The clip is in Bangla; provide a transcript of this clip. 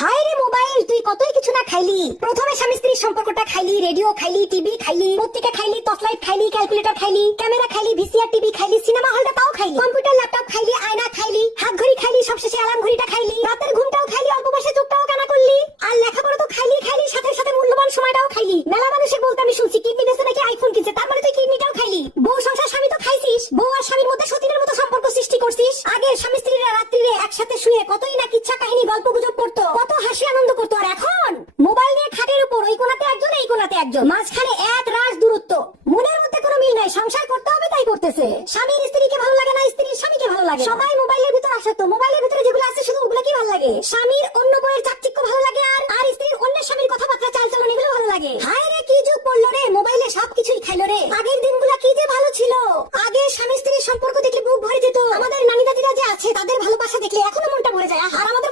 হায় রে মোবাইল, তুই কতই কিছু না খাইলি। প্রথমে স্বামী স্ত্রীর সম্পর্কটা খাইলি, রেডিও খাইলি, টিভি খাইলি, পত্রিকা খাইলি, টর্চলাইট খাইলি, ক্যালকুলেটর খাইলি, ক্যামেরা খাইলি, ভিসিআর টিভি খাইলি, সিনেমা হলটা তাও খাইলি, কম্পিউটার ল্যাপটপ খাইলি, আয়না খাইলি, হাত ঘড়ি খাইলি, সবশেষে অ্যালার্ম ঘড়িটা খাইলি, রাতের ঘুমটাও খাইলি, অল্প বয়সে চোখটাও কানা করলি, আর লেখাপড়া তো খাইলি খাইলি, সাথে সাথে মূল্যবান সময়টাও খাইলি। মেলা মানুষের বলতে আমি শুনছি কিডনি বেঁচে নাকি আইফোন কিনছে, তার মানে তুই কিডনিটাও খাইলি। বউ সংসার স্বামী তো খাইছিস, বউ আর স্বামীর মধ্যে সতীনের মতো সম্পর্ক সৃষ্টি করছিস। আগে স্বামী স্ত্রীরা রাত্রিরে একসাথে শুয়ে কতই না কিচ্ছা কাহিনী গল্প গুজব করতো, কত হাসি আনন্দ করতো। আর এখন মোবাইল নিয়ে খাটের উপর ওই কোণাতে একজন এই কোণাতে একজন, মাঝখানে এক রাশ দূরত্ব, মনের মধ্যে কোনো মিল নাই। সংসার করতে হবে তাই করতেছে। স্বামীর স্ত্রীকে ভালো লাগে না, স্ত্রীর স্বামীকে ভালো লাগে। সবাই মোবাইলের ভিতর আসক্ত, মোবাইলের ভিতরে যেগুলো আছে শুধু ওগুলো কি ভালো লাগে। স্বামীর অন্য বইয়ের চাকচিক্য ভালো লাগে, আর স্ত্রীর অন্য স্বামীর কথাবার্তা চালচলন এগুলো ভালো লাগে। হায় রে কি যুগ পড়লো রে, মোবাইলে সবকিছুই খাইলো রে। আগের দিনগুলো কি যে ভালো ছিল। আগে স্বামী স্ত্রীর সম্পর্ক দেখলে বুক ভরে যেত। আমাদের নানি দাদিরা যে আছে তাদের ভালোবাসা দেখলে এখনো মনটা ভরে যায়। আর আমাদের